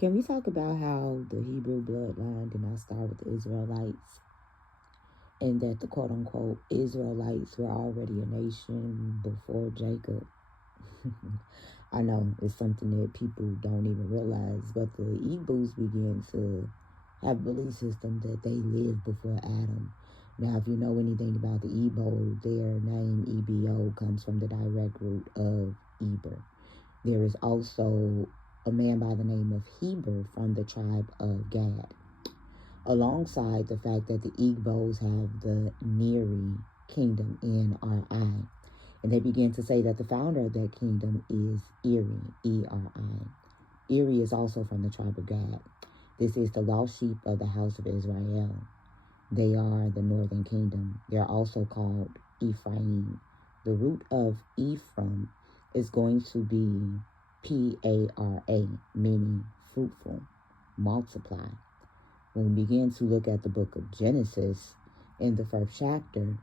Can we talk about how the Hebrew bloodline did not start with the Israelites, and that the quote unquote Israelites were already a nation before Jacob? I know it's something that people don't even realize, but the Igbos began to have a belief system that they lived before Adam. Now, if you know anything about the Igbo, their name EBO comes from the direct root of Eber. There is also a man by the name of Heber from the tribe of Gad, alongside the fact that the Igbos have the Neri kingdom, Nri. And they begin to say that the founder of that kingdom is Eri, Eri. Eri is also from the tribe of Gad. This is the lost sheep of the house of Israel. They are the northern kingdom. They're also called Ephraim. The root of Ephraim is going to be P-A-R-A, meaning fruitful, multiply. When we begin to look at the book of Genesis, in the first chapter,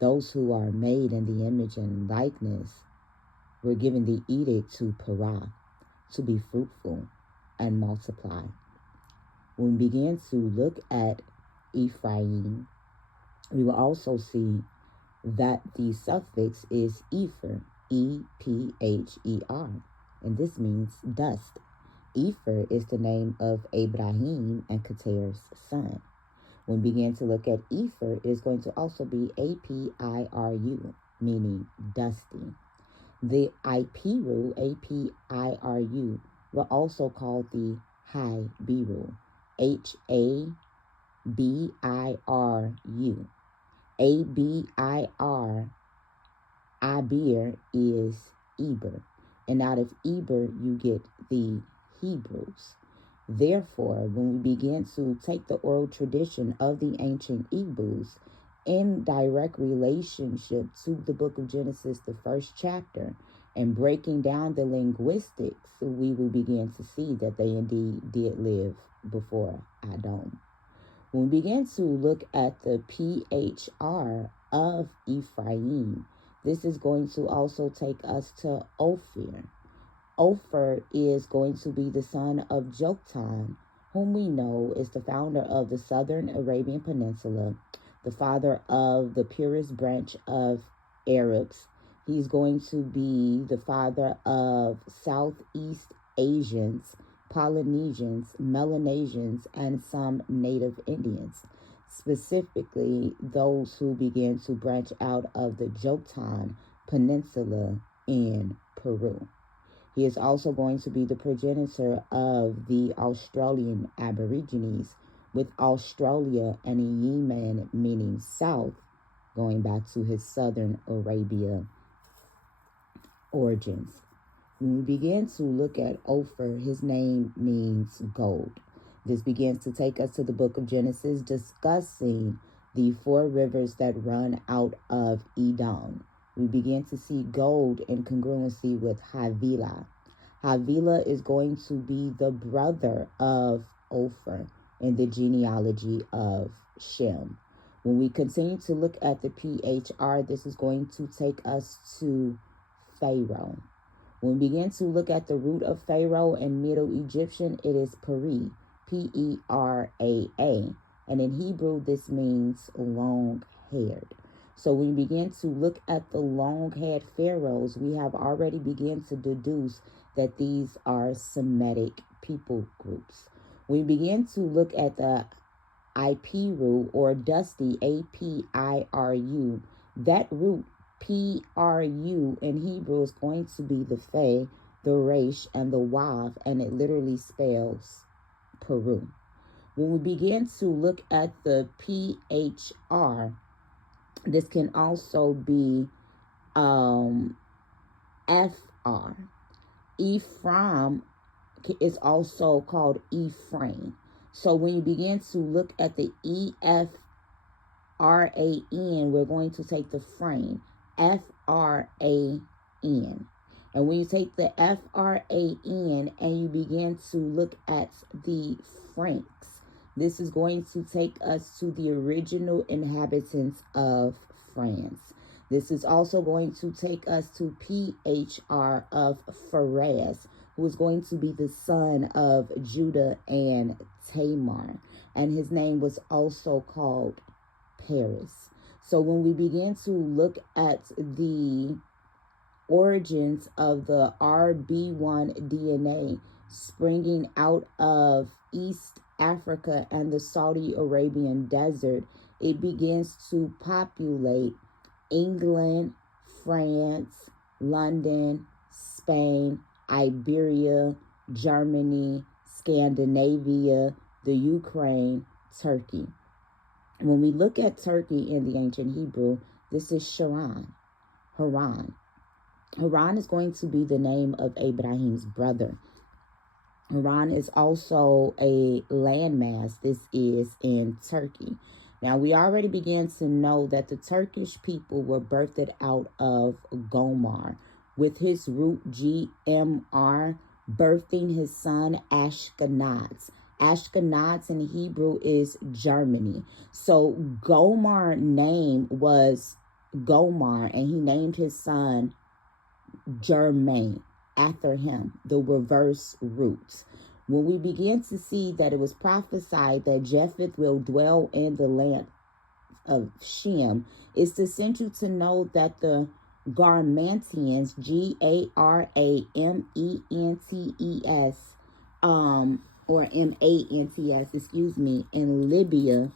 those who are made in the image and likeness were given the edict to para, to be fruitful and multiply. When we begin to look at Ephraim, we will also see that the suffix is Epher, E-P-H-E-R, and this means dust. Epher is the name of Abraham and Ketur's son. When we begin to look at Epher, it is going to also be A-P-I-R-U, meaning dusty. The Ipiru, A-P-I-R-U, were also called the Hi-Biru, H-A-B-I-R-U. A-B-I-R, Abir is Eber. And out of Eber, you get the Hebrews. Therefore, when we begin to take the oral tradition of the ancient Igbos in direct relationship to the book of Genesis, the first chapter, and breaking down the linguistics, we will begin to see that they indeed did live before Adam. When we begin to look at the PHR of Ephraim, this is going to also take us to Ophir. Ophir is going to be the son of Joktan, whom we know is the founder of the southern Arabian Peninsula, the father of the purest branch of Arabs. He's going to be the father of Southeast Asians, Polynesians, Melanesians, and some native Indians, specifically those who began to branch out of the Joktan Peninsula in Peru. He is also going to be the progenitor of the Australian Aborigines, with Australia and Yemen meaning south, going back to his southern Arabia origins. When we begin to look at Ophir, his name means gold. This begins to take us to the book of Genesis, discussing the 4 rivers that run out of Edom. We begin to see gold in congruency with Havilah. Havilah is going to be the brother of Ophir in the genealogy of Shem. When we continue to look at the PHR, this is going to take us to Pharaoh. When we begin to look at the root of Pharaoh in Middle Egyptian, it is Peri, P-E-R-A-A. And in Hebrew, this means long-haired. So when we begin to look at the long-haired pharaohs, we have already begun to deduce that these are Semitic people groups. When we begin to look at the Ipiru or dusty, A-P-I-R-U, that root P-R-U in Hebrew is going to be the Fe, the Resh, and the Wav, and it literally spells Peru. When we begin to look at the P-H-R, this can also be F-R. Ephraim is also called Ephraim. So when you begin to look at the E-F-R-A-N, we're going to take the frame, F-R-A-N. And when you take the F-R-A-N and you begin to look at the Franks, this is going to take us to the original inhabitants of France. This is also going to take us to PHR of Phares, who was going to be the son of Judah and Tamar. And his name was also called Paris. So when we begin to look at the origins of the RB1 DNA springing out of East Africa and the Saudi Arabian desert, it begins to populate England, France, London, Spain, Iberia, Germany, Scandinavia, the Ukraine, Turkey. When we look at Turkey in the ancient Hebrew, this is Haran. Haran is going to be the name of Abraham's brother. Haran is also a landmass. This is in Turkey. Now, we already began to know that the Turkish people were birthed out of Gomar, with his root GMR birthing his son Ashkenaz. Ashkenaz in Hebrew is Germany. So Gomar name was Gomar, and he named his son Germain after him, the reverse roots. When we begin to see that it was prophesied that Japheth will dwell in the land of Shem, it's essential to know that the Garmantians, Garamentes, or Mants, in Libya,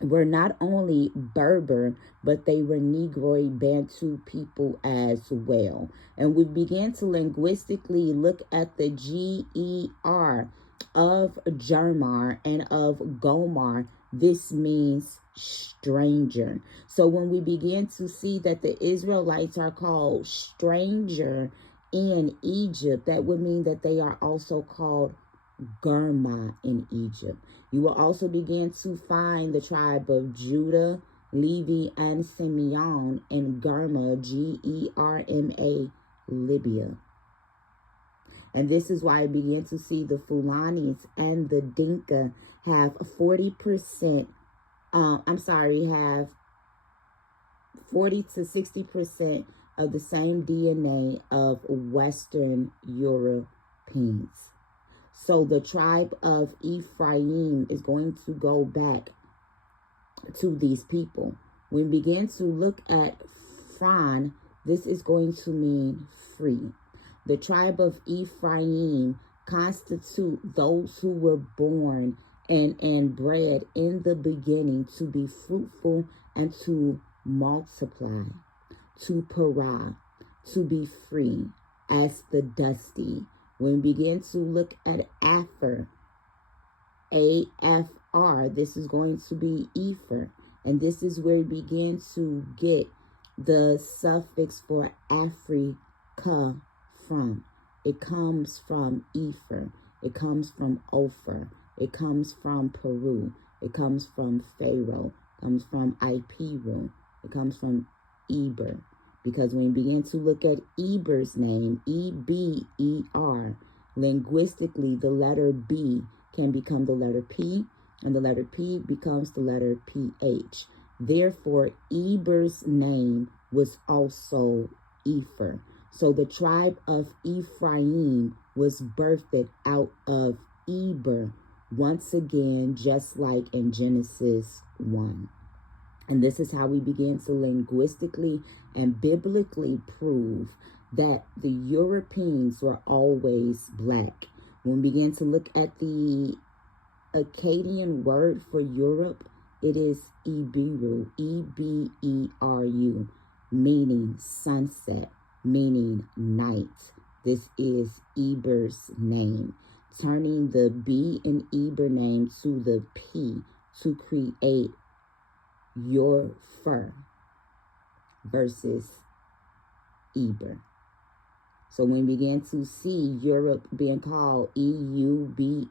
were not only Berber, but they were Negroid Bantu people as well. And we began to linguistically look at the GER of Germar and of Gomar. This means stranger. So when we begin to see that the Israelites are called stranger in Egypt, that would mean that they are also called Germa in Egypt. You will also begin to find the tribe of Judah, Levi, and Simeon in Germa, Germa, Libya. And this is why I began to see the Fulanis and the Dinka have 40%, have 40 to 60% of the same DNA of Western Europeans. So the tribe of Ephraim is going to go back to these people. When we begin to look at Fran, this is going to mean free. The tribe of Ephraim constitute those who were born and bred in the beginning to be fruitful and to multiply, to para, to be free as the dusty. When we begin to look at Afar, AFR, this is going to be Ephor. And this is where we begin to get the suffix for Africa from. It comes from Ephor. It comes from Ophir. It comes from Peru. It comes from Pharaoh. It comes from Ipiru. It comes from Eber. Because when we begin to look at Eber's name, E-B-E-R, linguistically, the letter B can become the letter P, and the letter P becomes the letter P-H. Therefore, Eber's name was also Ephor. So the tribe of Ephraim was birthed out of Eber, once again, just like in Genesis 1. And this is how we begin to linguistically and biblically prove that the Europeans were always black. When we begin to look at the Akkadian word for Europe, it is Ibiru, E-B-E-R-U, meaning sunset, meaning night. This is Eber's name. Turning the B in Eber name to the P to create your fur versus Eber. So when we begin to see Europe being called E-U-B-E-O-A,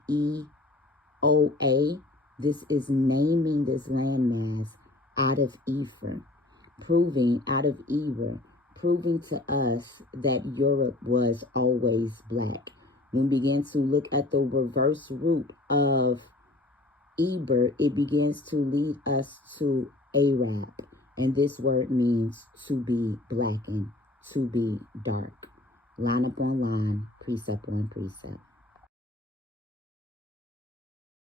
this is naming this landmass out of Ephor, proving out of Eber, proving to us that Europe was always black. When we begin to look at the reverse root of Eber, it begins to lead us to Arab. And this word means to be blackened, to be dark. line up on line, precept on precept.